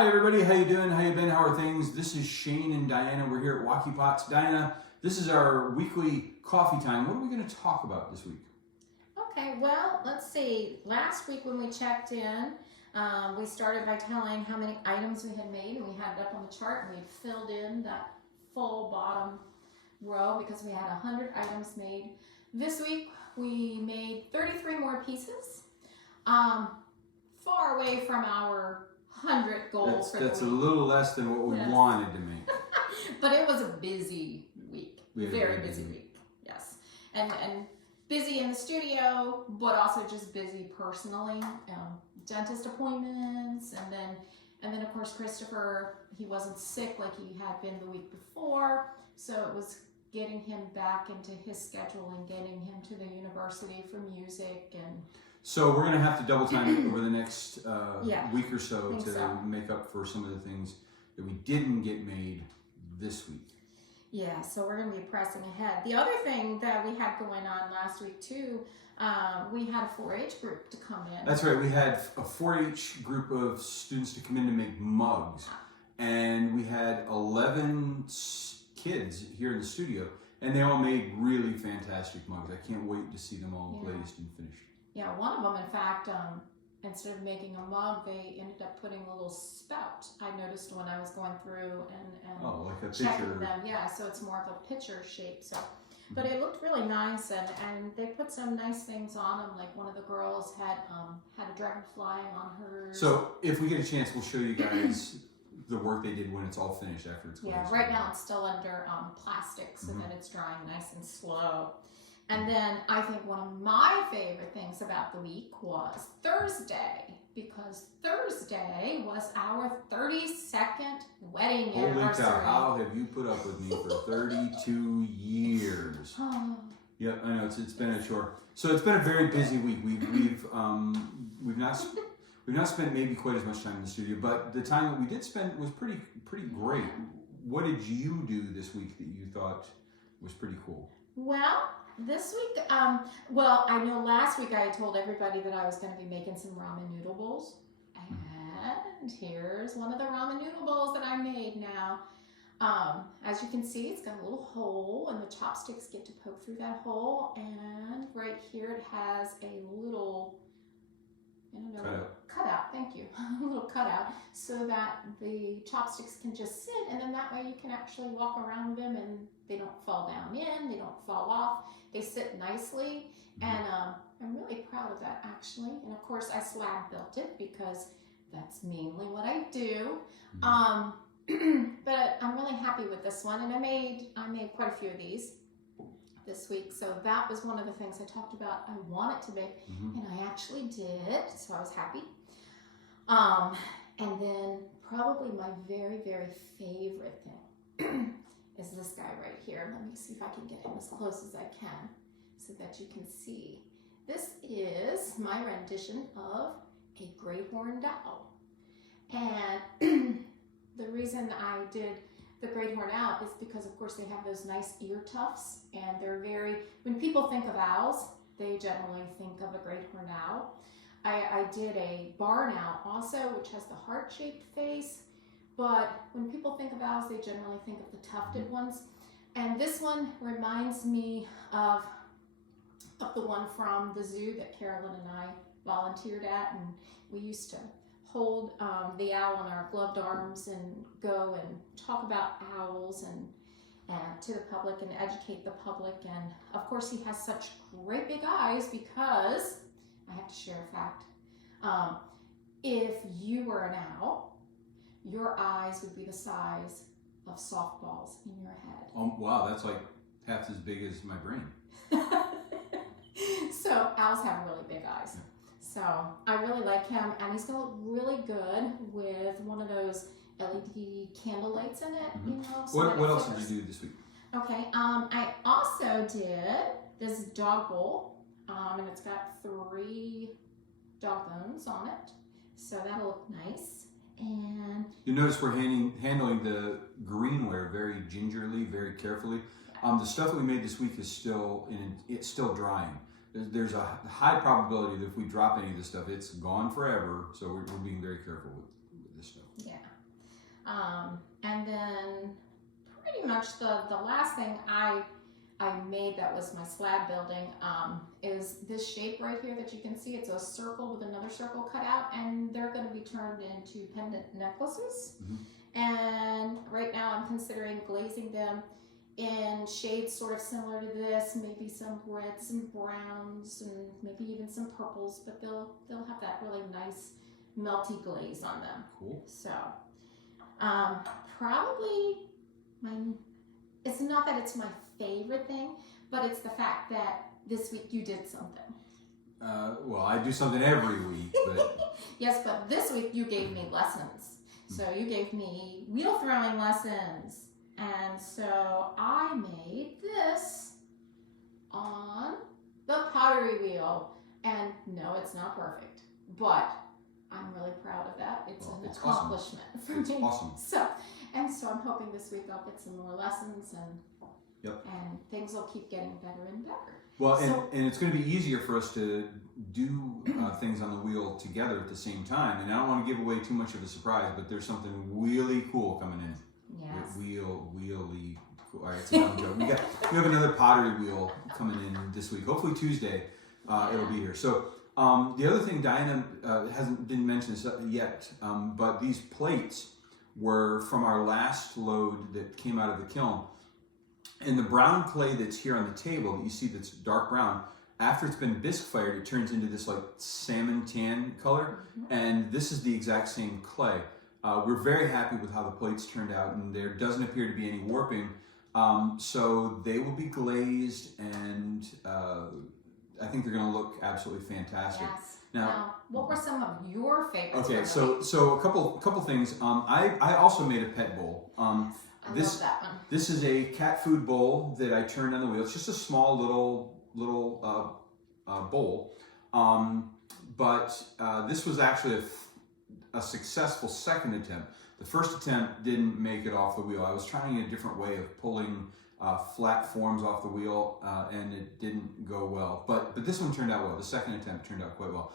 Hi everybody, how you doing? How you been? How are things? This is Shane and Diana. We're here at Walkie Pots. Diana, this is our weekly coffee time. What are we going to talk about this week? Okay, well, let's see. Last week when we checked in, we started by telling how many items we had made, and we had it up on the chart, and we had filled in that full bottom row because we had 100 items made. This week we made 33 more pieces, far away from our 100 goal for the week. That's a little less than what we wanted to make. But it was a busy week, very busy week, yes. And busy in the studio, but also just busy personally. Dentist appointments, and then of course Christopher, he wasn't sick like he had been the week before, so it was getting him back into his schedule and getting him to the university for music. And so we're going to have to double time it over the next week or so to make up for some of the things that we didn't get made this week. Yeah, so we're going to be pressing ahead. The other thing that we had going on last week too, we had a 4-H group to come in. That's right. We had a 4-H group of students to come in to make mugs. And we had 11 kids here in the studio. And they all made really fantastic mugs. I can't wait to see them all glazed and finished. Yeah, one of them, in fact, instead of making a mug, they ended up putting a little spout. I noticed when I was going through and like a checking pitcher. them. Yeah, so it's more of a pitcher shape. So, but it looked really nice, and they put some nice things on them. Like one of the girls had a dragonfly on hers. So if we get a chance, we'll show you guys the work they did when it's all finished after it's glazed. Yeah, right now it's still under plastic, so that it's drying nice and slow. And then I think one of my favorite things about the week was Thursday, because Thursday was our 32nd wedding anniversary. Holy cow, how have you put up with me for 32 years? Yep, I know, it's been a chore. So it's been a very busy week. We've not spent maybe quite as much time in the studio, but the time that we did spend was pretty great. What did you do this week that you thought was pretty cool? Well, this week, I know last week I told everybody that I was going to be making some ramen noodle bowls. And here's one of the ramen noodle bowls that I made now. As you can see, it's got a little hole, and the chopsticks get to poke through that hole. And right here it has a little, cutout, thank you, a little cutout, so that the chopsticks can just sit, and then that way you can actually walk around them and they don't fall down in, they don't fall off, they sit nicely, and I'm really proud of that actually. And of course I slab built it because that's mainly what I do. But I'm really happy with this one, and I made quite a few of these this week, so that was one of the things I talked about I wanted to make, and I actually did, so I was happy. And then probably my very, very favorite thing is this guy right here. Let me see if I can get him as close as I can so that you can see. This is my rendition of a great horned owl, and the reason I did the great horned owl is because, of course, they have those nice ear tufts, and they're when people think of owls, they generally think of a great horned owl. I did a barn owl also, which has the heart-shaped face, but when people think of owls, they generally think of the tufted ones. And this one reminds me of the one from the zoo that Carolyn and I volunteered at, and we used to hold the owl in our gloved arms and go and talk about owls and to the public and educate the public. And of course he has such great big eyes, because I have to share a fact. If you were an owl, your eyes would be the size of softballs in your head. Oh wow, that's like half as big as my brain. So owls have really big eyes. Yeah. So I really like him, and he's gonna look really good with one of those LED candle lights in it. You know. So what else did you do this week? Okay. I also did this dog bowl, and it's got 3 dog bones on it, so that'll look nice. And you notice we're handling the greenware very gingerly, very carefully. The stuff that we made this week is still drying. There's a high probability that if we drop any of this stuff, it's gone forever. So we're being very careful with this stuff. Yeah. And then pretty much the last thing I made that was my slab building is this shape right here that you can see. It's a circle with another circle cut out, and they're going to be turned into pendant necklaces. And right now I'm considering glazing them in shades sort of similar to this, maybe some reds and browns and maybe even some purples, but they'll have that really nice melty glaze on them. Cool. So probably it's not that it's my favorite thing, but it's the fact that this week you did something. Well, I do something every week, but Yes, but this week you gave me lessons. So you gave me wheel throwing lessons. And so I made this on the pottery wheel. And no, it's not perfect, but I'm really proud of that. It's an accomplishment for me. It's awesome. So I'm hoping this week I'll get some more lessons and things will keep getting better and better. Well, and it's going to be easier for us to do things on the wheel together at the same time. And I don't want to give away too much of a surprise, but there's something really cool coming in. Yes. Wheelie. Cool. All right, it's a dumb joke. We have another pottery wheel coming in this week. Hopefully Tuesday, it'll be here. So the other thing, Diana didn't mention this yet, but these plates were from our last load that came out of the kiln. And the brown clay that's here on the table that you see that's dark brown, after it's been bisque fired, it turns into this like salmon tan color. And this is the exact same clay. We're very happy with how the plates turned out, and there doesn't appear to be any warping. So they will be glazed, and I think they're going to look absolutely fantastic. Yes. Now, what were some of your favorites? Okay, so a couple things. I also made a pet bowl. I love that one. This is a cat food bowl that I turned on the wheel. It's just a small little bowl, but this was actually a successful second attempt. The first attempt didn't make it off the wheel. I was trying a different way of pulling flat forms off the wheel, and it didn't go well. But this one turned out well. The second attempt turned out quite well.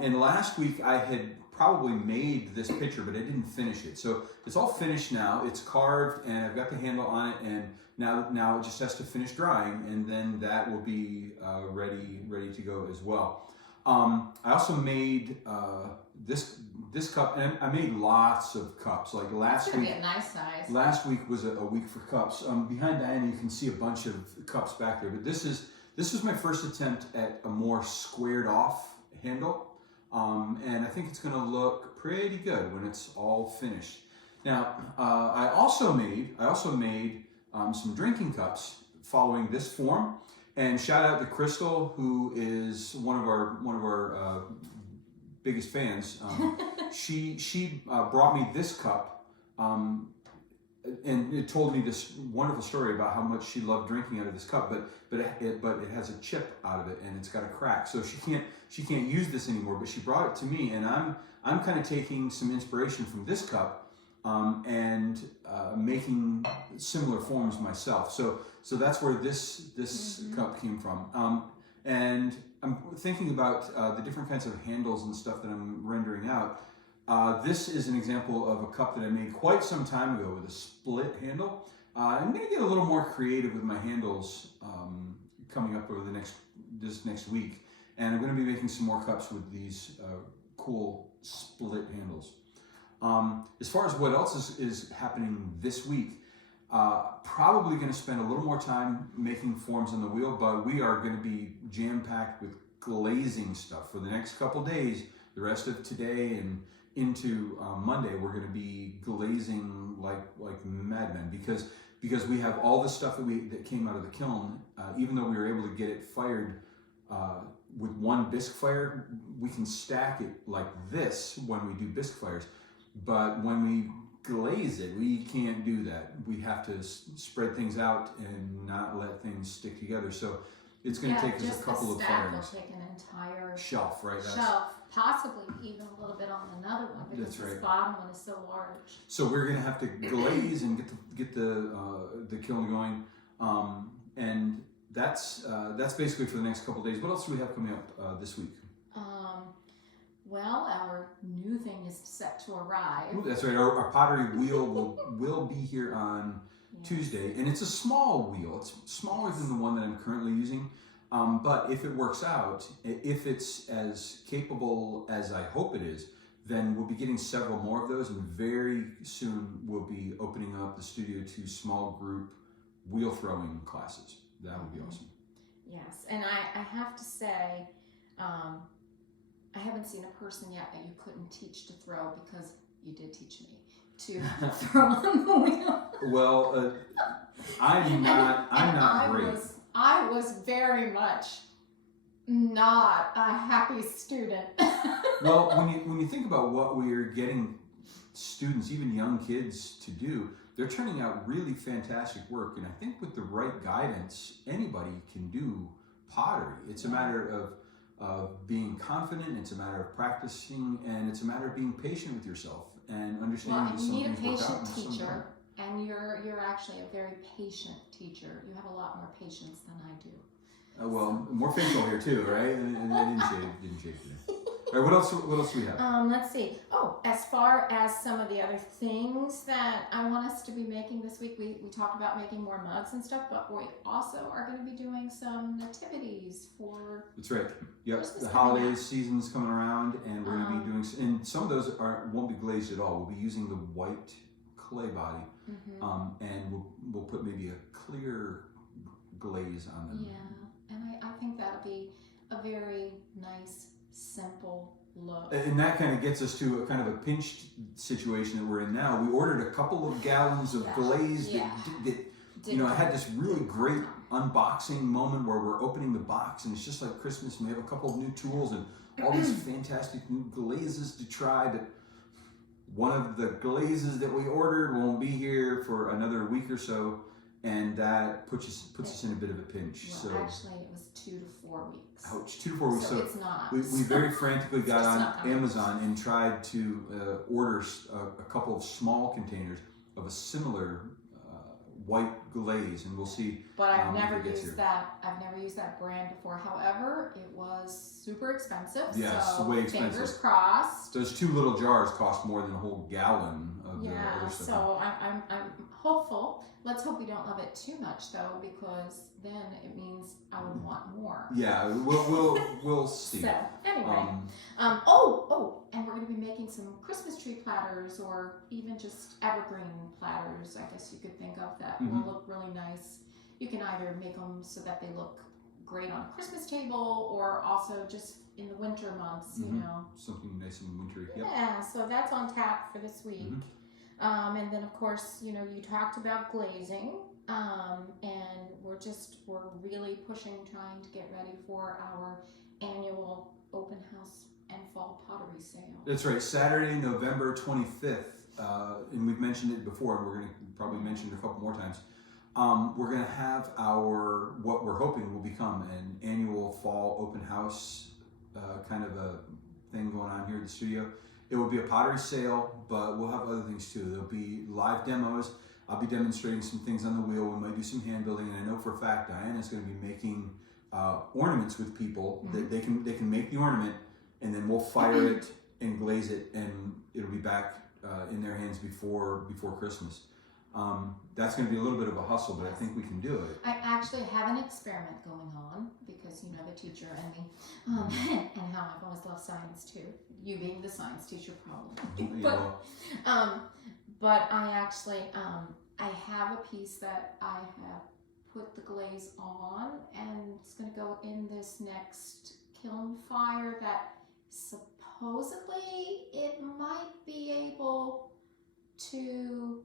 And last week I had probably made this picture, but I didn't finish it. So it's all finished now. It's carved, and I've got the handle on it, and now it just has to finish drying, and then that will be ready to go as well. I also made this cup, and I made lots of cups. Like last it's week, gonna be a nice size. Last week was a week for cups. Behind Diana, you can see a bunch of cups back there. But this was my first attempt at a more squared off handle, and I think it's going to look pretty good when it's all finished. Now, I also made some drinking cups following this form. And shout out to Crystal, who is one of our biggest fans. She brought me this cup, and it told me this wonderful story about how much she loved drinking out of this cup. But it has a chip out of it, and it's got a crack, so she can't use this anymore. But she brought it to me, and I'm kind of taking some inspiration from this cup, and making similar forms myself. So that's where this cup came from. And I'm thinking about the different kinds of handles and stuff that I'm rendering out. This is an example of a cup that I made quite some time ago with a split handle. I'm going to get a little more creative with my handles coming up over this next week. And I'm going to be making some more cups with these cool split handles. As far as what else is happening this week, probably going to spend a little more time making forms on the wheel, but we are going to be jam-packed with glazing stuff for the next couple days. The rest of today and into Monday, we're going to be glazing like madmen because we have all the stuff that came out of the kiln. Even though we were able to get it fired with one bisque fire, we can stack it like this when we do bisque fires. But when we glaze it, we can't do that. We have to spread things out and not let things stick together. So it's going to take us a couple of firings. Will take an entire shelf, right? Shelf, possibly even a little bit on another one because That's right. This bottom one is so large. So we're going to have to glaze and get the kiln going, and that's basically for the next couple of days. What else do we have coming up this week? Well, our new thing is set to arrive. Ooh, that's right. Our pottery wheel will be here on Yes. Tuesday, and it's a small wheel. It's smaller than the one that I'm currently using. But if it works out, if it's as capable as I hope it is, then we'll be getting several more of those, and very soon we'll be opening up the studio to small group wheel throwing classes. That would be awesome. Yes, and I have to say, I haven't seen a person yet that you couldn't teach to throw, because you did teach me to throw on the wheel. Well, I'm not great. I was very much not a happy student. Well, when you think about what we're getting students, even young kids, to do, they're turning out really fantastic work. And I think with the right guidance, anybody can do pottery. It's a matter of being confident. It's a matter of practicing, and it's a matter of being patient with yourself and understanding that you some need a things work out patient and some teacher, and you're actually a very patient teacher. You have a lot more patience than I do. well, more facial hair too, right? And I didn't shave today. All right, what else do we have? Let's see. Oh, as far as some of the other things that I want us to be making this week, we talked about making more mugs and stuff, but we also are going to be doing some nativities for. That's right. Yep, Christmas the coming holiday up. season's coming around, and we're going to be doing. And some of those won't be glazed at all. We'll be using the white clay body, and we'll put maybe a clear glaze on them. Yeah, and I think that'll be a very nice, simple look. And that kind of gets us to a kind of a pinched situation that we're in now. We ordered a couple of gallons of glaze that I had this really great unboxing moment where we're opening the box, and it's just like Christmas, and we have a couple of new tools and all these fantastic new glazes to try, but one of the glazes that we ordered won't be here for another week or so, and that puts us in a bit of a pinch. Well, so actually, it was 2 to 4 weeks. Ouch, 2 to 4 weeks. So it's not. We very frantically got It's on not coming. Amazon and tried to order a couple of small containers of a similar white glaze, and we'll see. But I've if never it gets used here. that. I've never used that brand before. However, it was super expensive. Yes, so way expensive. Fingers crossed. Those 2 little jars cost more than a whole gallon of the Yeah. other stuff. So I'm hopeful. Let's hope we don't love it too much though, because then it means I would want more. Yeah, we'll see. So anyway, and we're going to be making some Christmas tree platters, or even just evergreen platters, I guess you could think of, that will look really nice. You can either make them so that they look great on a Christmas table, or also just in the winter months, you know. Something nice and wintry. Yep. Yeah, so that's on tap for this week. And then of course, you talked about glazing, and we're really pushing, trying to get ready for our annual open house and fall pottery sale. That's right, Saturday, November 25th, and we've mentioned it before, and we're going to probably mention it a couple more times. We're going to have what we're hoping will become an annual fall open house kind of a thing going on here at the studio. It will be a pottery sale, but we'll have other things too. There'll be live demos. I'll be demonstrating some things on the wheel. We might do some hand building, and I know for a fact Diana's going to be making ornaments with people. That they can make the ornament, and then we'll fire it and glaze it, and it'll be back in their hands before Christmas. That's going to be a little bit of a hustle, but I think we can do it. I actually have an experiment going on, because the teacher and me, and how I've always loved science too. You being the science teacher, probably. But I actually I have a piece that I have put the glaze on, and it's going to go in this next kiln fire that supposedly it might be able to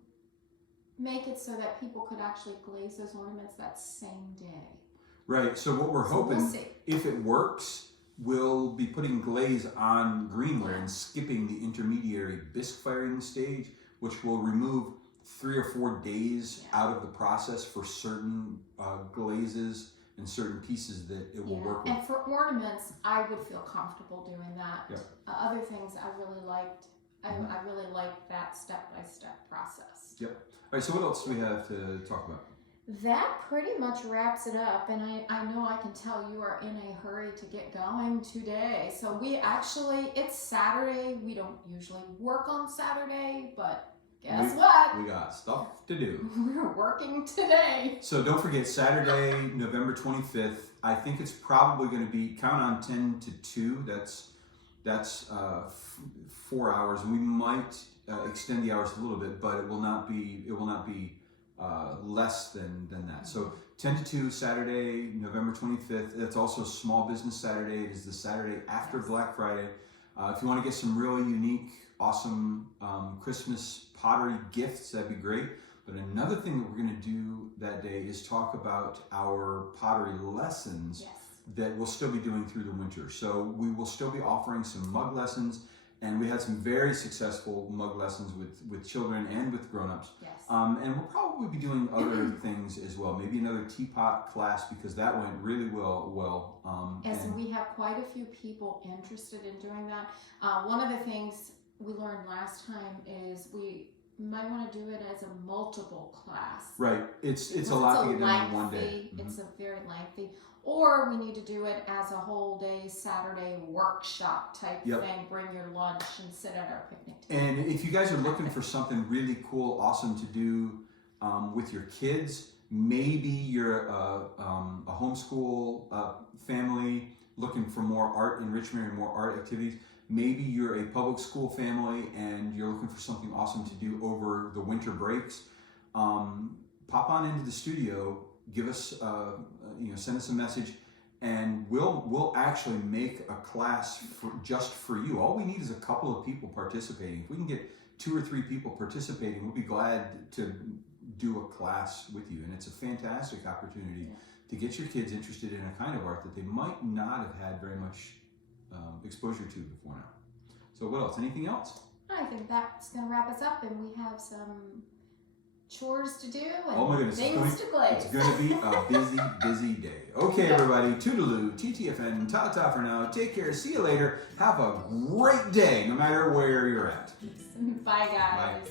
make it so that people could actually glaze those ornaments that same day. Right, so what we're hoping, we'll see. if it works, we'll be putting glaze on greenware and skipping the intermediary bisque firing stage, which will remove 3 or 4 days out of the process for certain glazes and certain pieces that it will work with. And for ornaments, I would feel comfortable doing that. Yep. Other things I really liked. I really liked that step-by-step process. Yep. All right, so what else do we have to talk about? that pretty much wraps it up. And I know I can tell you are in a hurry to get going today. So it's Saturday. We don't usually work on Saturday, but guess what? We got stuff to do. We're working today. So don't forget, Saturday, November 25th. I think it's probably going to be, count on 10 to 2. That's 4 hours. We might extend the hours a little bit, but it will not be less than that. So 10 to 2, Saturday, November 25th. That's also Small Business Saturday. It is the Saturday after Black Friday. If you want to get some really unique, awesome Christmas pottery gifts, that'd be great. But another thing that we're going to do that day is talk about our pottery lessons that we'll still be doing through the winter. So we will still be offering some mug lessons, and we had some very successful mug lessons with children and with grown-ups. Yes. And we'll probably be doing other things as well. Maybe another teapot class, because that went really well. And we have quite a few people interested in doing that. One of the things we learned last time is we might want to do it as a multiple class. Right. It's a lot to get done in one day. It's a very lengthy. Or we need to do it as a whole day Saturday workshop type thing. Bring your lunch and sit at our picnic table. And if you guys are looking for something really cool, awesome to do with your kids, maybe you're a homeschool family looking for more art enrichment and more art activities. Maybe you're a public school family and you're looking for something awesome to do over the winter breaks. Pop on into the studio, give us, send us a message, and we'll actually make a class just for you. All we need is a couple of people participating. If we can get 2 or 3 people participating, we'll be glad to do a class with you. And it's a fantastic opportunity to get your kids interested in a kind of art that they might not have had very much exposure to before now. So what else? Anything else? I think that's going to wrap us up, and we have some chores to do and oh my goodness, things to glaze. It's going to be a busy day. Okay, everybody, toodaloo, TTFN, ta-ta for now. Take care. See you later. Have a great day, no matter where you're at. Bye, guys. Bye.